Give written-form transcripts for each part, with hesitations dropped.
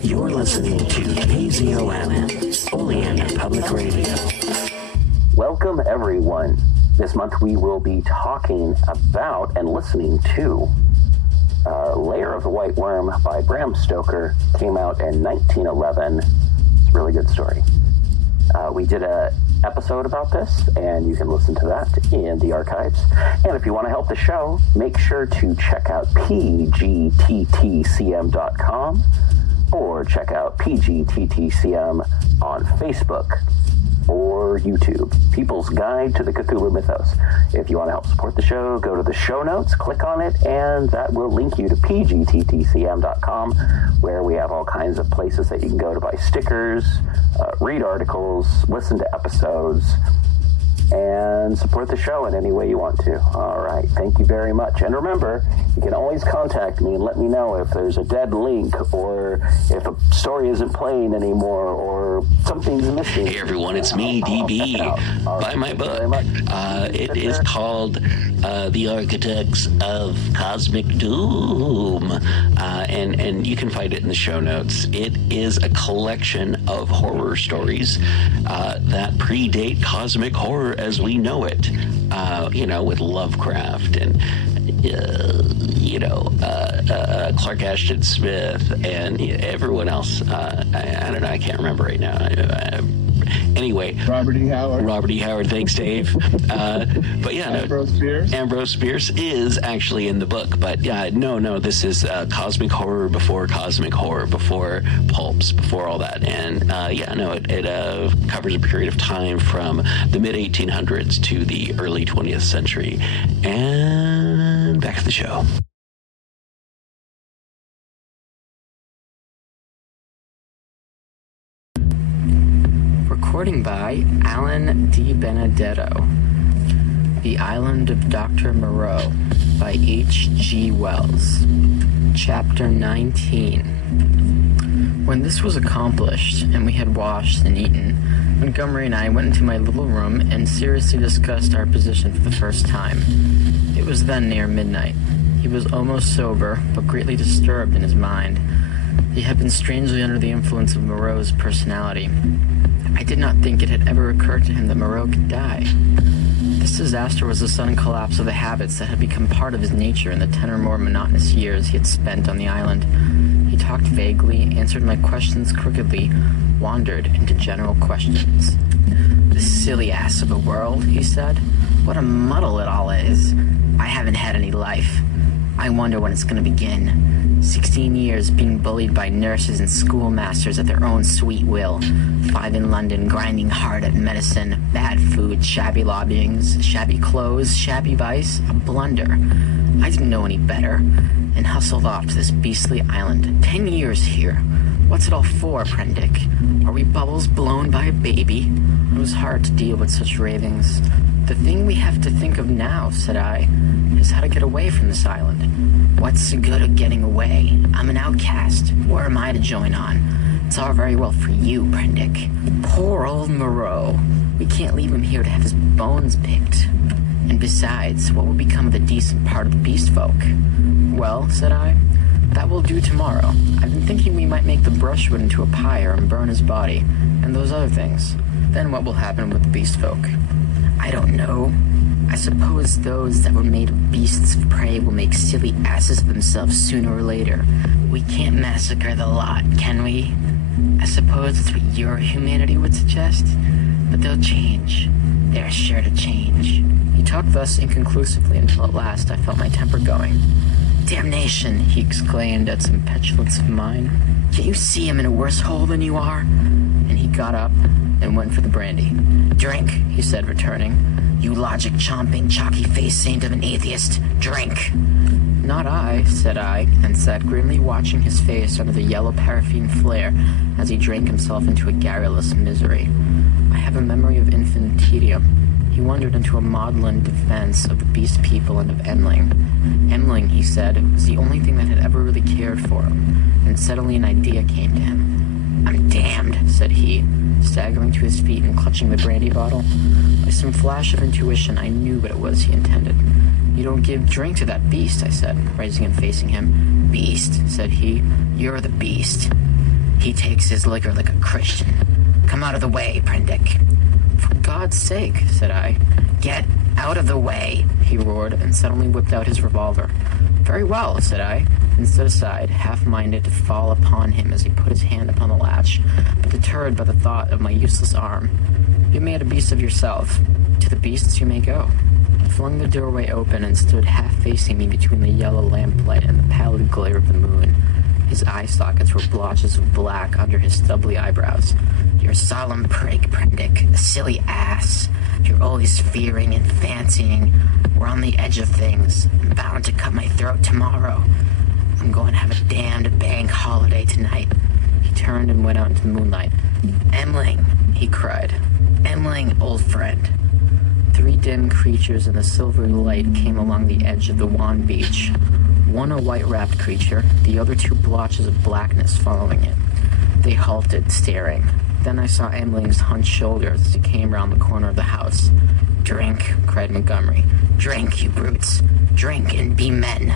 You're listening to KZOM, Oleander Public Radio. Welcome, everyone. This month we will be talking about and listening to Lair of the White Worm by Bram Stoker. Came out in 1911. It's a really good story. We did an episode about this, and you can listen to that in the archives. And if you want to help the show, make sure to check out pgttcm.com or check out PGTTCM on Facebook or YouTube, People's Guide to the Cthulhu Mythos. If you want to help support the show, go to the show notes, click on it, and that will link you to pgttcm.com, where we have all kinds of places that you can go to buy stickers, read articles, listen to episodes, and support the show in any way you want to. All right, thank you very much. And remember, you can always contact me and let me know if there's a dead link or if a story isn't playing anymore or something's missing. Hey everyone, it's me, DB. Buy my book. It is called The Architects of Cosmic Doom, and you can find it in the show notes. It is a collection of horror stories that predate cosmic horror as we know it, with Lovecraft and Clark Ashton Smith and everyone else. I don't know, I can't remember right now. Anyway, Robert E. Howard. Thanks, Dave. But yeah, Ambrose Bierce is actually in the book. But yeah, no, this is cosmic horror, before pulps, before all that. And it covers a period of time from the mid 1800s to the early 20th century. And back to the show. Recording by Alan D. Benedetto. The Island of Doctor Moreau by H.G. Wells. Chapter 19. When this was accomplished, and we had washed and eaten, Montgomery and I went into my little room and seriously discussed our position for the first time. It was then near midnight. He was almost sober, but greatly disturbed in his mind. He had been strangely under the influence of Moreau's personality. I did not think it had ever occurred to him that Moreau could die. This disaster was the sudden collapse of the habits that had become part of his nature in the 10 or more monotonous years he had spent on the island. He talked vaguely, answered my questions crookedly, wandered into general questions. "This silly ass of a world," he said. "What a muddle it all is. I haven't had any life. I wonder when it's going to begin. 16 years being bullied by nurses and schoolmasters at their own sweet will. 5 in London grinding hard at medicine, bad food, shabby lobbyings, shabby clothes, shabby vice, a blunder. I didn't know any better, and hustled off to this beastly island. 10 years here. What's it all for, Prendick? Are we bubbles blown by a baby?" It was hard to deal with such ravings. "The thing we have to think of now," said I, "is how to get away from this island." "What's the good of getting away? I'm an outcast. Where am I to join on? It's all very well for you, Prendick. Poor old Moreau. We can't leave him here to have his bones picked. And besides, what will become of the decent part of the beast folk?" "Well," said I, "that will do tomorrow. I've been thinking we might make the brushwood into a pyre and burn his body, and those other things. Then what will happen with the beast folk?" "I don't know. I suppose those that were made of beasts of prey will make silly asses of themselves sooner or later. We can't massacre the lot, can we? I suppose that's what your humanity would suggest. But they'll change. They're sure to change." He talked thus inconclusively until at last I felt my temper going. "Damnation!" he exclaimed at some petulance of mine. "Can't you see I'm in a worse hole than you are?" And he got up and went for the brandy. "Drink," he said, returning. "You logic-chomping, chalky-faced saint of an atheist, drink!" "Not I," said I, and sat grimly watching his face under the yellow paraffin flare as he drank himself into a garrulous misery. I have a memory of infant tedium. He wandered into a maudlin defense of the beast people and of Emling. Emling, he said, was the only thing that had ever really cared for him, and suddenly an idea came to him. "I'm damned," said he, staggering to his feet and clutching the brandy bottle. By some flash of intuition, I knew what it was he intended. "You don't give drink to that beast," I said, rising and facing him. beast," said he. "You're the beast. He takes his liquor like a Christian. Come out of the way, Prendick." "For God's sake," said I. "Get out of the way," he roared, and suddenly whipped out his revolver. "Very well," said I, and stood aside, half-minded to fall upon him as he put his hand upon the latch, but deterred by the thought of my useless arm. "You made a beast of yourself. To the beasts you may go." He flung the doorway open and stood half-facing me between the yellow lamplight and the pallid glare of the moon. His eye sockets were blotches of black under his stubbly eyebrows. "You're a solemn prig, Prendick, a silly ass. You're always fearing and fancying. We're on the edge of things. I'm bound to cut my throat tomorrow. I'm going to have a damned bank holiday tonight." He turned and went out into the moonlight. "Emling," he cried. "Emling, old friend." 3 dim creatures in the silvery light came along the edge of the wan beach. One a white-wrapped creature, the other 2 blotches of blackness following it. They halted, staring. Then I saw Emling's hunched shoulders as he came round the corner of the house. "Drink," cried Montgomery. "Drink, you brutes. Drink and be men.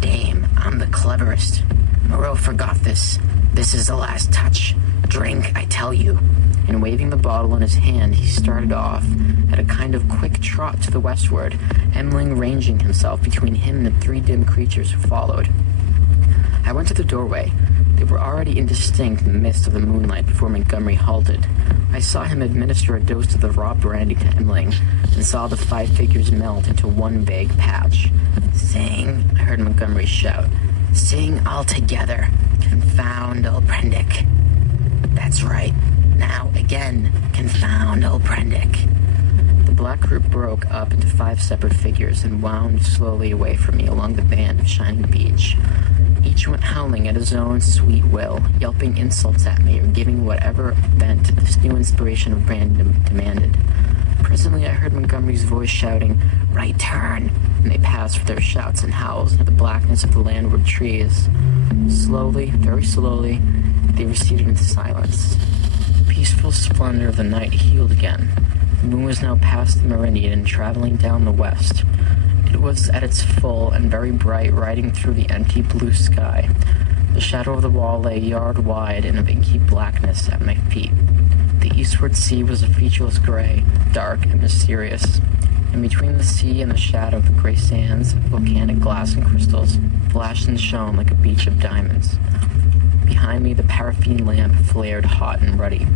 Dame, I'm the cleverest. Moreau forgot this. This is the last touch. Drink, I tell you." And waving the bottle in his hand, he started off at a kind of quick trot to the westward, Emling ranging himself between him and the 3 dim creatures who followed. I went to the doorway. They were already indistinct in the mist of the moonlight before Montgomery halted. I saw him administer a dose of the raw brandy to Emling, and saw the 5 figures melt into one vague patch. "Sing," I heard Montgomery shout. "Sing all together. Confound old Prendick." "That's right. Now, again, confound old Prendick." The black group broke up into 5 separate figures and wound slowly away from me along the band of shining beach. Each went howling at his own sweet will, yelping insults at me or giving whatever vent this new inspiration of brand demanded. Presently I heard Montgomery's voice shouting, "Right turn," and they passed with their shouts and howls into the blackness of the landward trees. Slowly, very slowly, they receded into silence. The peaceful splendor of the night healed again. The moon was now past the meridian and traveling down the west. It was at its full and very bright, riding through the empty blue sky. The shadow of the wall lay a yard wide in inky blackness at my feet. The eastward sea was a featureless gray, dark and mysterious. And between the sea and the shadow of the gray sands, volcanic glass and crystals flashed and shone like a beach of diamonds. Behind me, the paraffin lamp flared hot and ruddy.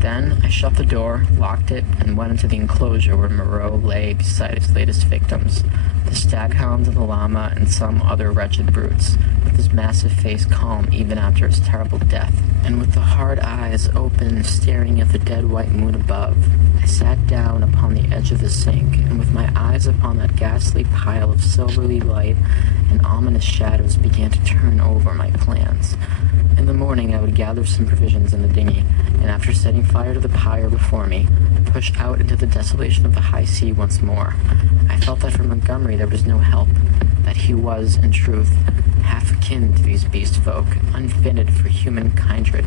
Then I shut the door, locked it, and went into the enclosure where Moreau lay beside his latest victims, the staghounds and the llama and some other wretched brutes, with his massive face calm even after his terrible death, and with the hard eyes open, staring at the dead white moon above. I sat down upon the edge of the sink, and with my eyes upon that ghastly pile of silvery light and ominous shadows began to turn over my plans. In the morning I would gather some provisions in the dinghy, and after setting fire to the pyre before me, push out into the desolation of the high sea once more. I felt that for Montgomery there was no help, that he was, in truth, half akin to these beast folk, unfitted for human kindred.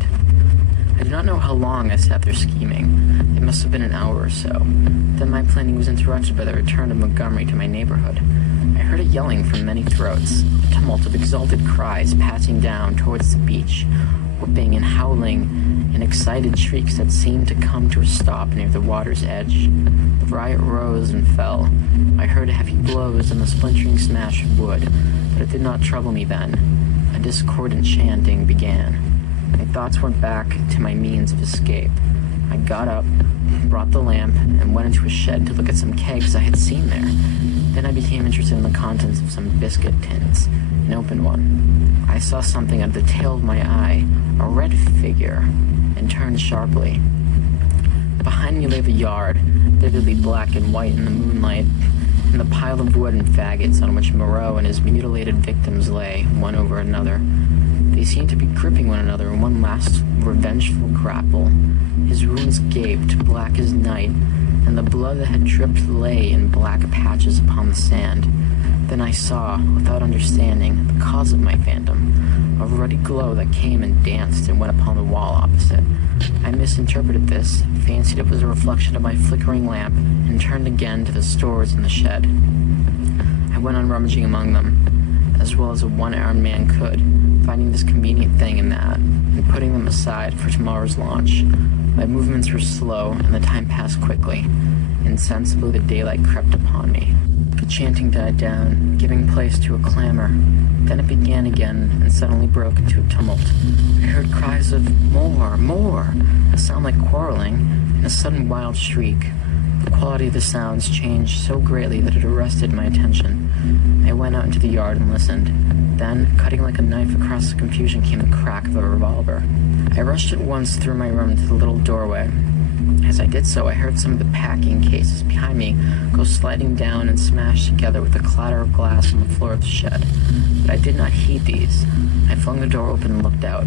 I do not know how long I sat there scheming. It must have been an hour or so. Then my planning was interrupted by the return of Montgomery to my neighborhood. I heard a yelling from many throats, a tumult of exulted cries passing down towards the beach, whooping and howling, and excited shrieks that seemed to come to a stop near the water's edge. The riot rose and fell. I heard heavy blows and the splintering smash of wood, but it did not trouble me then. A discordant chanting began. My thoughts went back to my means of escape. I got up, brought the lamp, and went into a shed to look at some kegs I had seen there. Then I became interested in the contents of some biscuit tins, and opened one. I saw something out of the tail of my eye, a red figure, and turned sharply. Behind me lay the yard, vividly black and white in the moonlight, and the pile of wood and faggots on which Moreau and his mutilated victims lay, one over another. They seemed to be gripping one another in one last revengeful grapple. His wounds gaped, black as night, and the blood that had dripped lay in black patches upon the sand. Then I saw, without understanding, the cause of my phantom, a ruddy glow that came and danced and went upon the wall opposite. I misinterpreted this, fancied it was a reflection of my flickering lamp, and turned again to the stores in the shed. I went on rummaging among them. as well as a one-armed man could, finding this convenient thing in that, and putting them aside for tomorrow's launch. My movements were slow, and the time passed quickly. Insensibly, the daylight crept upon me. The chanting died down, giving place to a clamor. Then it began again, and suddenly broke into a tumult. I heard cries of, "More, more!" a sound like quarreling, and a sudden wild shriek. The quality of the sounds changed so greatly that it arrested my attention. I went out into the yard and listened. Then, cutting like a knife across the confusion, came the crack of a revolver. I rushed at once through my room to the little doorway. As I did so, I heard some of the packing cases behind me go sliding down and smash together with a clatter of glass on the floor of the shed. But I did not heed these. I flung the door open and looked out.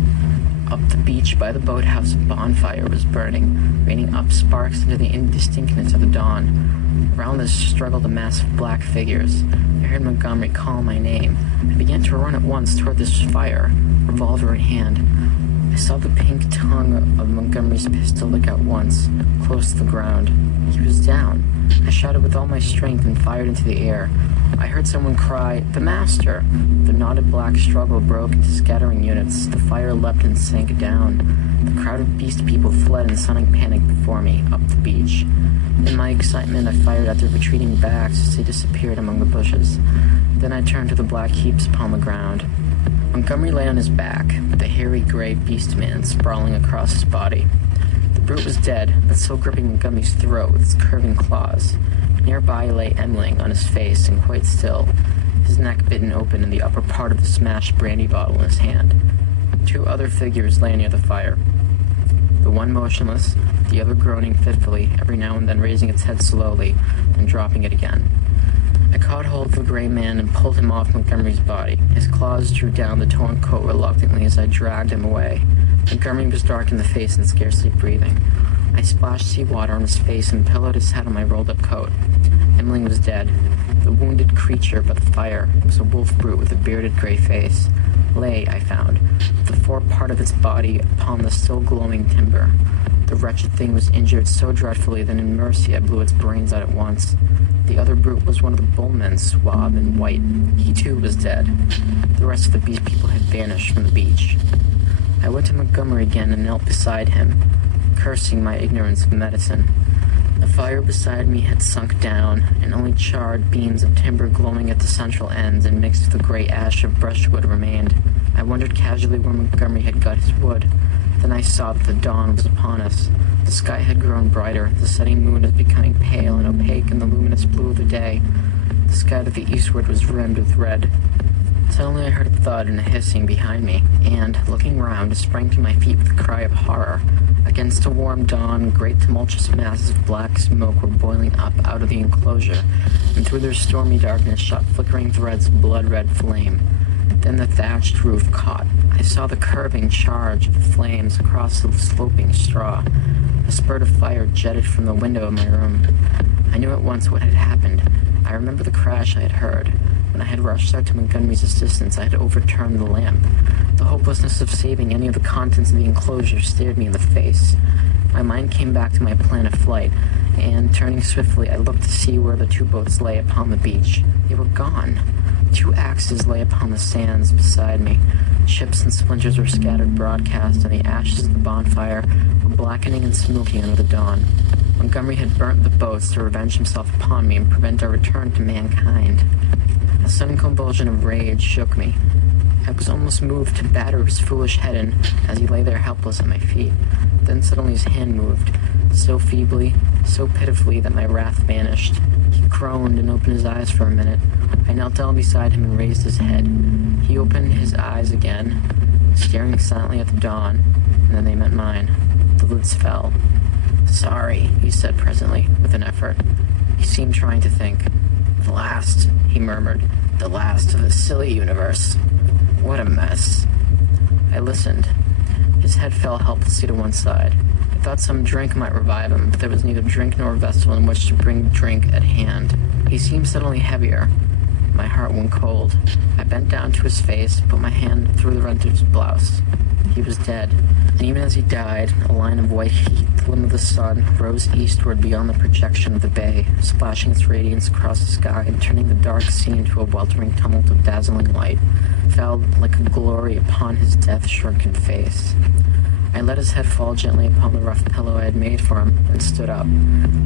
Up the beach by the boathouse, a bonfire was burning, raining up sparks into the indistinctness of the dawn. Around this struggled a mass of black figures. I heard Montgomery call my name. I began to run at once toward this fire, revolver in hand. I saw the pink tongue of Montgomery's pistol lick out once, close to the ground. He was down. I shouted with all my strength and fired into the air. I heard someone cry, "The master!" The knotted black struggle broke into scattering units. The fire leapt and sank down. The crowd of beast people fled in stunning panic before me, up the beach. In my excitement, I fired at their retreating backs as they disappeared among the bushes. Then I turned to the black heaps upon the ground. Montgomery lay on his back, the hairy gray beast man sprawling across his body. The brute was dead, but still gripping Montgomery's throat with its curving claws. Nearby lay Emling on his face and quite still, his neck bitten open and the upper part of the smashed brandy bottle in his hand. Two other figures lay near the fire. The one motionless, the other groaning fitfully, every now and then raising its head slowly and dropping it again. I caught hold of the gray man and pulled him off Montgomery's body. His claws drew down the torn coat reluctantly as I dragged him away. Montgomery was dark in the face and scarcely breathing. I splashed seawater on his face and pillowed his head on my rolled-up coat. Emling was dead. The wounded creature by the fire was a wolf brute with a bearded gray face. Lay, I found, with the forepart of its body upon the still glowing timber. The wretched thing was injured so dreadfully that in mercy I blew its brains out at once. The other brute was one of the bullmen, suave and white. He too was dead. The rest of the beast people had vanished from the beach. I went to Montgomery again and knelt beside him, cursing my ignorance of medicine. The fire beside me had sunk down, and only charred beams of timber glowing at the central ends and mixed with the gray ash of brushwood remained. I wondered casually where Montgomery had got his wood. Then I saw that the dawn was upon us. The sky had grown brighter, the setting moon was becoming pale and opaque in the luminous blue of the day. The sky to the eastward was rimmed with red. Suddenly I heard a thud and a hissing behind me, and, looking round, sprang to my feet with a cry of horror. Against the warm dawn, great tumultuous masses of black smoke were boiling up out of the enclosure, and through their stormy darkness shot flickering threads of blood-red flame. Then the thatched roof caught. I saw the curving charge of flames across the sloping straw. A spurt of fire jetted from the window of my room. I knew at once what had happened. I remember the crash I had heard. When I had rushed out to Montgomery's assistance, I had overturned the lamp. The hopelessness of saving any of the contents of the enclosure stared me in the face. My mind came back to my plan of flight, and, turning swiftly, I looked to see where the two boats lay upon the beach. They were gone. 2 axes lay upon the sands beside me. Chips and splinters were scattered broadcast, and the ashes of the bonfire were blackening and smoking under the dawn. Montgomery had burnt the boats to revenge himself upon me and prevent our return to mankind. A sudden convulsion of rage shook me. I was almost moved to batter his foolish head in as he lay there helpless at my feet. Then suddenly his hand moved, so feebly, so pitifully that my wrath vanished. He groaned and opened his eyes for a minute. I knelt down beside him and raised his head. He opened his eyes again, staring silently at the dawn, and then they met mine. The lids fell. "Sorry," he said presently, with an effort. He seemed trying to think. "The last," he murmured. "The last of the silly universe. What a mess." I listened. His head fell helplessly to one side. I thought some drink might revive him, but there was neither drink nor vessel in which to bring drink at hand. He seemed suddenly heavier. My heart went cold. I bent down to his face, put my hand through the rent of his blouse. He was dead. And even as he died, a line of white heat, the limb of the sun, rose eastward beyond the projection of the bay, splashing its radiance across the sky and turning the dark scene to a weltering tumult of dazzling light, fell like a glory upon his death-shrunken face. I let his head fall gently upon the rough pillow I had made for him, and stood up.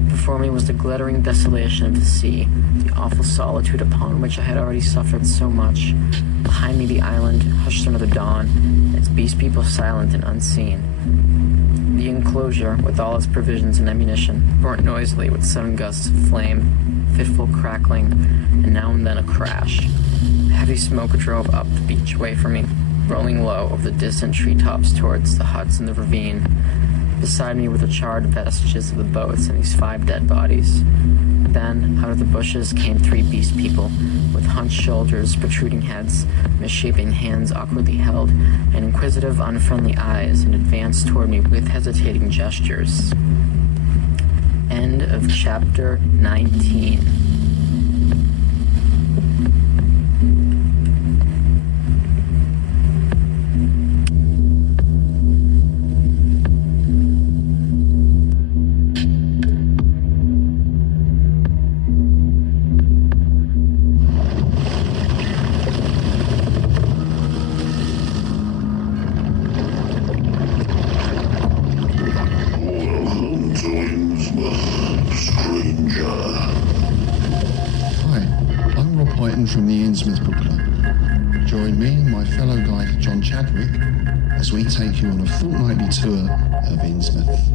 Before me was the glittering desolation of the sea, the awful solitude upon which I had already suffered so much. Behind me the island, hushed under the dawn, its beast people silent and unseen. The enclosure, with all its provisions and ammunition, burnt noisily with sudden gusts of flame, fitful crackling, and now and then a crash. Heavy smoke drove up the beach away from me, rolling low over the distant treetops towards the huts in the ravine. Beside me were the charred vestiges of the boats and these 5 dead bodies. Then, out of the bushes came 3 beast people, with hunched shoulders, protruding heads, misshapen hands awkwardly held, and inquisitive, unfriendly eyes, and advanced toward me with hesitating gestures. End of chapter 19. From the Innsmouth Book Club. Join me and my fellow guide John Chadwick as we take you on a fortnightly tour of Innsmouth.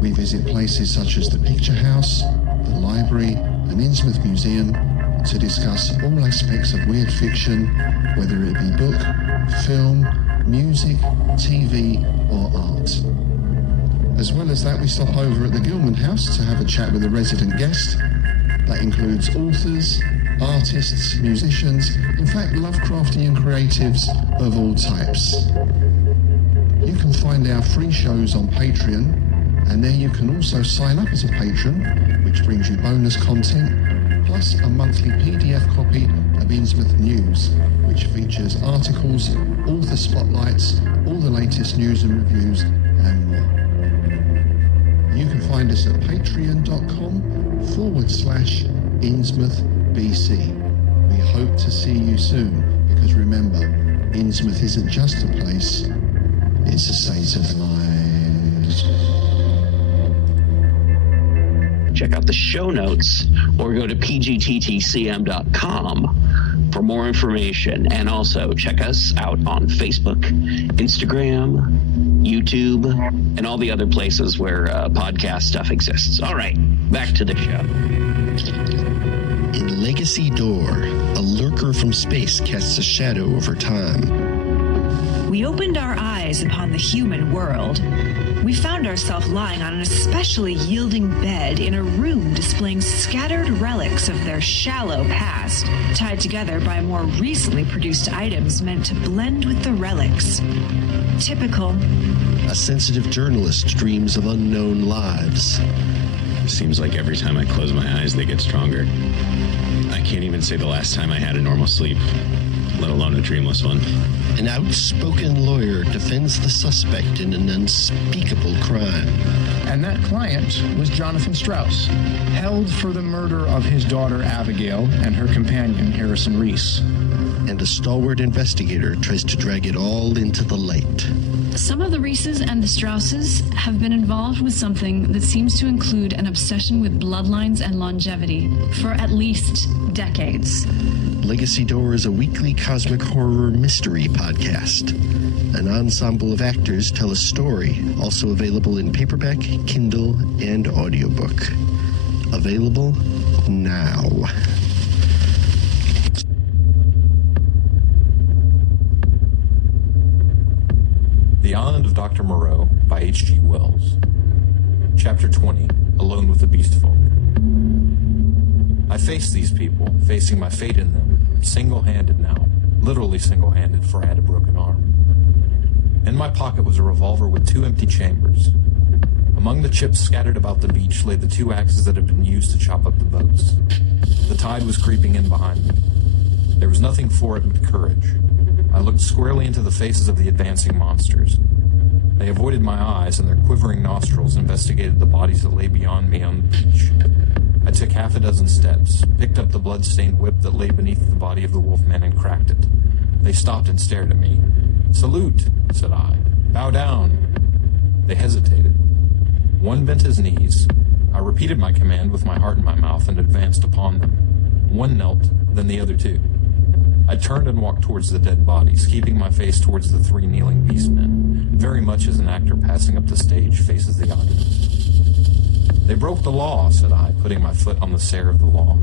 We visit places such as the Picture House, the Library and Innsmouth Museum to discuss all aspects of weird fiction, whether it be book, film, music, TV or art. As well as that, we stop over at the Gilman House to have a chat with a resident guest. That includes authors, artists, musicians, in fact Lovecraftian creatives of all types. You can find our free shows on Patreon, and there you can also sign up as a patron, which brings you bonus content, plus a monthly PDF copy of Innsmouth News, which features articles, author spotlights, all the latest news and reviews, and more. You can find us at patreon.com/InnsmouthBC. We hope to see you soon, because remember, Innsmouth isn't just a place, it's a state of mind. Check out the show notes or go to pgttcm.com for more information. And also check us out on Facebook, Instagram, YouTube, and all the other places where podcast stuff exists. All right, back to the show. In Legacy Door, a lurker from space casts a shadow over time. We opened our eyes upon the human world. We found ourselves lying on an especially yielding bed in a room displaying scattered relics of their shallow past, tied together by more recently produced items meant to blend with the relics. Typical. A sensitive journalist dreams of unknown lives. Seems like every time I close my eyes, they get stronger. I can't even say the last time I had a normal sleep, let alone a dreamless one. An outspoken lawyer defends the suspect in an unspeakable crime. And that client was Jonathan Strauss, held for the murder of his daughter Abigail and her companion Harrison Reese. And a stalwart investigator tries to drag it all into the light. Some of the Reeses and the Strausses have been involved with something that seems to include an obsession with bloodlines and longevity for at least decades. Legacy Door is a weekly cosmic horror mystery podcast. An ensemble of actors tell a story, also available in paperback, Kindle, and audiobook. Available now. The Island of Doctor Moreau by H.G. Wells. Chapter 20, Alone with the Beast Folk. I faced these people, facing my fate in them, single-handed now, literally single-handed, for I had a broken arm. In my pocket was a revolver with 2 empty chambers. Among the chips scattered about the beach lay the 2 axes that had been used to chop up the boats. The tide was creeping in behind me. There was nothing for it but courage. I looked squarely into the faces of the advancing monsters. They avoided my eyes, and their quivering nostrils investigated the bodies that lay beyond me on the beach. I took half a dozen steps, picked up the blood-stained whip that lay beneath the body of the wolfman, and cracked it. They stopped and stared at me. "Salute," said I. "Bow down." They hesitated. One bent his knees. I repeated my command with my heart in my mouth and advanced upon them. One knelt, then the other two. I turned and walked towards the dead bodies, keeping my face towards the three kneeling beastmen, very much as an actor passing up the stage faces the audience. "They broke the law," said I, putting my foot on the sayer of the law.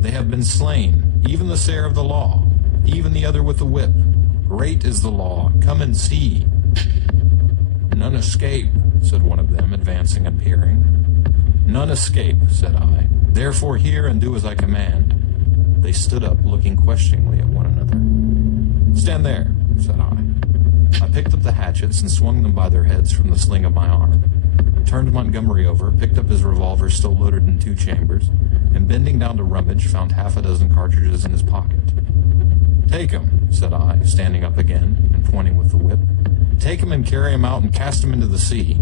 "They have been slain, even the sayer of the law, even the other with the whip. Great is the law, come and see." "None escape," said one of them, advancing and peering. "None escape," said I. "Therefore hear and do as I command." They stood up, looking questioningly at one another. "Stand there," said I. I picked up the hatchets and swung them by their heads from the sling of my arm, turned Montgomery over, picked up his revolver still loaded in 2 chambers, and bending down to rummage, found half a dozen cartridges in his pocket. "Take him," said I, standing up again and pointing with the whip. "Take him and carry him out and cast him into the sea."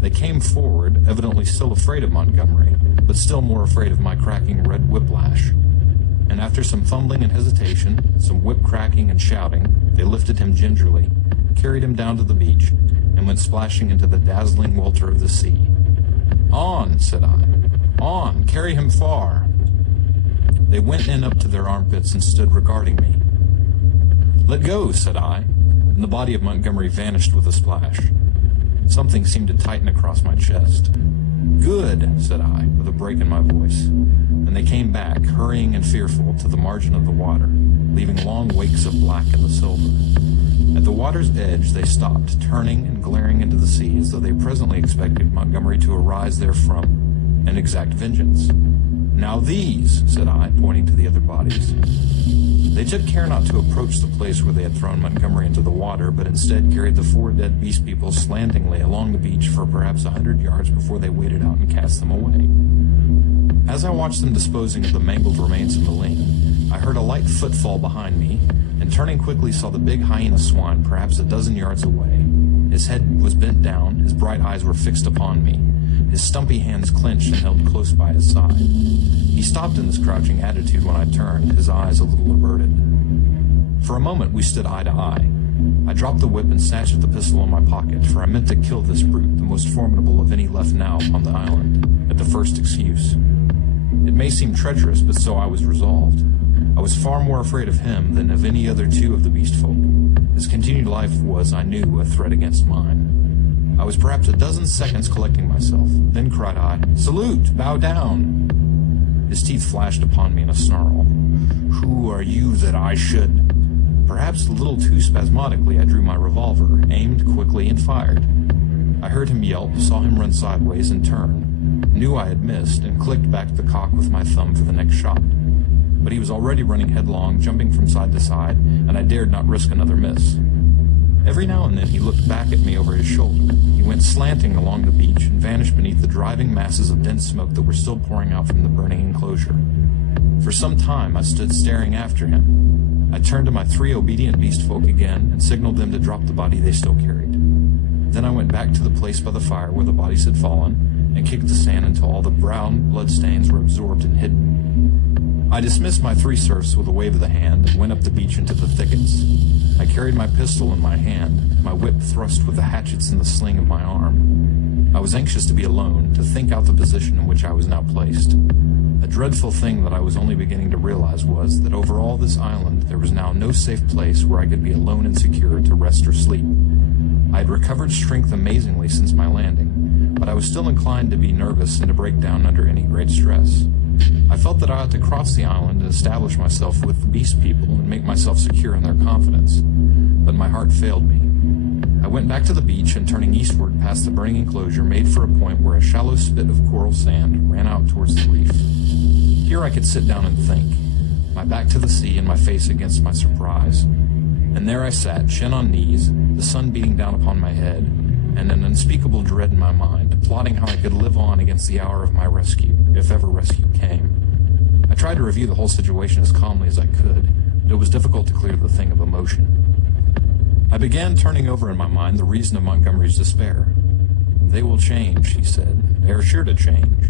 They came forward, evidently still afraid of Montgomery, but still more afraid of my cracking red whiplash. And after some fumbling and hesitation, some whip cracking and shouting, they lifted him gingerly, carried him down to the beach, and went splashing into the dazzling welter of the sea. "On," said I. "On, carry him far." They went in up to their armpits and stood regarding me. "Let go," said I, and the body of Montgomery vanished with a splash. Something seemed to tighten across my chest. "Good," said I, with a break in my voice, and they came back, hurrying and fearful, to the margin of the water, leaving long wakes of black in the silver. At the water's edge they stopped, turning and glaring into the sea as though they presently expected Montgomery to arise therefrom and exact vengeance. "Now these," said I, pointing to the other bodies. They took care not to approach the place where they had thrown Montgomery into the water, but instead carried the 4 dead beast people slantingly along the beach for perhaps 100 yards before they waded out and cast them away. As I watched them disposing of the mangled remains of Maling, I heard a light footfall behind me, and turning quickly saw the big hyena swine perhaps a dozen yards away. His head was bent down, his bright eyes were fixed upon me, his stumpy hands clenched and held close by his side. He stopped in this crouching attitude when I turned, his eyes a little averted. For a moment we stood eye to eye. I dropped the whip and snatched at the pistol in my pocket, for I meant to kill this brute, the most formidable of any left now on the island, at the first excuse. It may seem treacherous, but so I was resolved. I was far more afraid of him than of any other 2 of the beast folk. His continued life was, I knew, a threat against mine. I was perhaps a dozen seconds collecting myself. Then cried I, "Salute! Bow down!" His teeth flashed upon me in a snarl. "Who are you that I should—" Perhaps a little too spasmodically, I drew my revolver, aimed quickly, and fired. I heard him yelp, saw him run sideways and turn, knew I had missed, and clicked back the cock with my thumb for the next shot. But he was already running headlong, jumping from side to side, and I dared not risk another miss. Every now and then he looked back at me over his shoulder. He went slanting along the beach and vanished beneath the driving masses of dense smoke that were still pouring out from the burning enclosure. For some time I stood staring after him. I turned to my 3 obedient beast folk again and signaled them to drop the body they still carried. Then I went back to the place by the fire where the bodies had fallen and kicked the sand until all the brown bloodstains were absorbed and hidden. I dismissed my 3 serfs with a wave of the hand and went up the beach into the thickets. I carried my pistol in my hand, my whip thrust with the hatchets in the sling of my arm. I was anxious to be alone, to think out the position in which I was now placed. A dreadful thing that I was only beginning to realize was that over all this island there was now no safe place where I could be alone and secure to rest or sleep. I had recovered strength amazingly since my landing, but I was still inclined to be nervous and to break down under any great stress. I felt that I ought to cross the island and establish myself with the beast people and make myself secure in their confidence, but my heart failed me. I went back to the beach and, turning eastward past the burning enclosure, made for a point where a shallow spit of coral sand ran out towards the reef. Here I could sit down and think, my back to the sea and my face against my surprise. And there I sat, chin on knees, the sun beating down upon my head, and an unspeakable dread in my mind, plotting how I could live on against the hour of my rescue, if ever rescue came. I tried to review the whole situation as calmly as I could, it was difficult to clear the thing of emotion. I began turning over in my mind the reason of Montgomery's despair. They will change, he said. They are sure to change.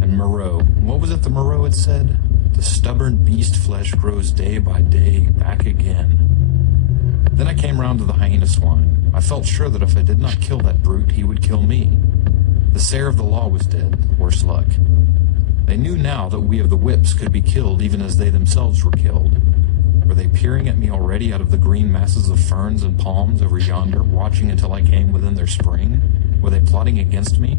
And Moreau, what was it the Moreau had said? The stubborn beast flesh grows day by day back again. Then I came round to the hyena swine. I felt sure that if I did not kill that brute, he would kill me. The sayer of the law was dead, worse luck. They knew now that we of the whips could be killed even as they themselves were killed. Were they peering at me already out of the green masses of ferns and palms over yonder, watching until I came within their spring? Were they plotting against me?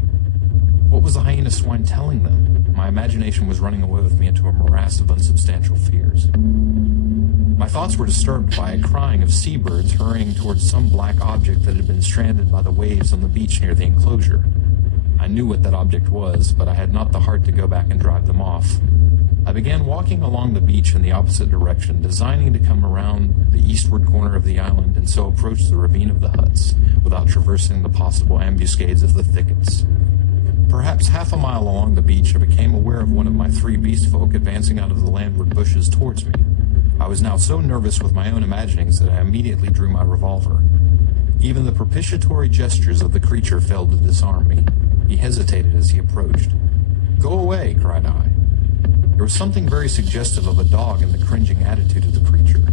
What was the hyena swine telling them? My imagination was running away with me into a morass of unsubstantial fears. My thoughts were disturbed by a crying of seabirds hurrying towards some black object that had been stranded by the waves on the beach near the enclosure. I knew what that object was, but I had not the heart to go back and drive them off. I began walking along the beach in the opposite direction, designing to come around the eastward corner of the island and so approach the ravine of the huts, without traversing the possible ambuscades of the thickets. Perhaps half a mile along the beach, I became aware of one of my three beast folk advancing out of the landward bushes towards me. I was now so nervous with my own imaginings that I immediately drew my revolver. Even the propitiatory gestures of the creature failed to disarm me. He hesitated as he approached. "Go away," cried I. There was something very suggestive of a dog in the cringing attitude of the creature.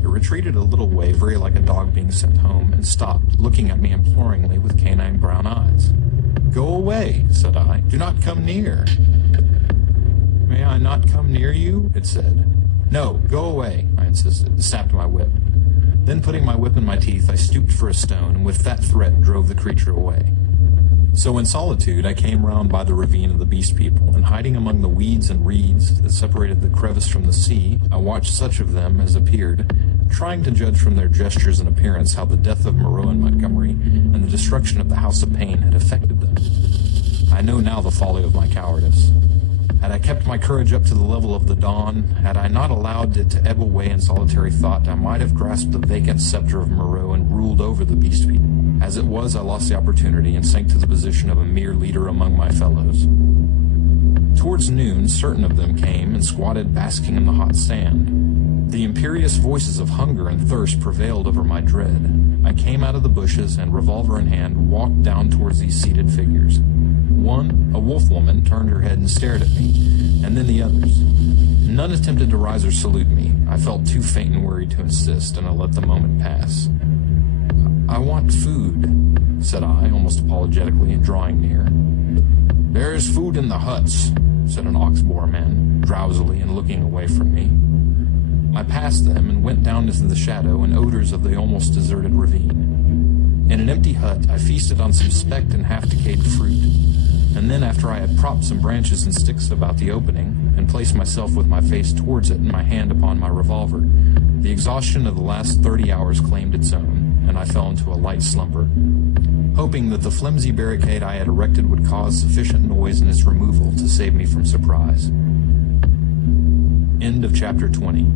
It retreated a little way, very like a dog being sent home, and stopped, looking at me imploringly with canine brown eyes. "Go away," said I. "Do not come near." "May I not come near you?" it said. "No, go away," I insisted, and snapped my whip. Then, putting my whip in my teeth, I stooped for a stone, and with that threat drove the creature away. So in solitude, I came round by the ravine of the beast people, and hiding among the weeds and reeds that separated the crevice from the sea, I watched such of them as appeared, trying to judge from their gestures and appearance how the death of Moreau and Montgomery and the destruction of the House of Pain had affected them. I know now the folly of my cowardice. Had I kept my courage up to the level of the dawn, had I not allowed it to ebb away in solitary thought, I might have grasped the vacant scepter of Moreau and ruled over the beast people. As it was, I lost the opportunity and sank to the position of a mere leader among my fellows. Towards noon, certain of them came and squatted basking in the hot sand. The imperious voices of hunger and thirst prevailed over my dread. I came out of the bushes and, revolver in hand, walked down towards these seated figures. One, a wolf woman, turned her head and stared at me, and then the others. None attempted to rise or salute me. I felt too faint and worried to insist, and I let the moment pass. "I want food," said I, almost apologetically, and drawing near. "There is food in the huts," said an ox-boar man, drowsily and looking away from me. I passed them and went down into the shadow and odors of the almost deserted ravine. In an empty hut, I feasted on some specked and half-decayed fruit, and then, after I had propped some branches and sticks about the opening, and placed myself with my face towards it and my hand upon my revolver, the exhaustion of the last 30 hours claimed its own, and I fell into a light slumber, hoping that the flimsy barricade I had erected would cause sufficient noise in its removal to save me from surprise. End of chapter 20.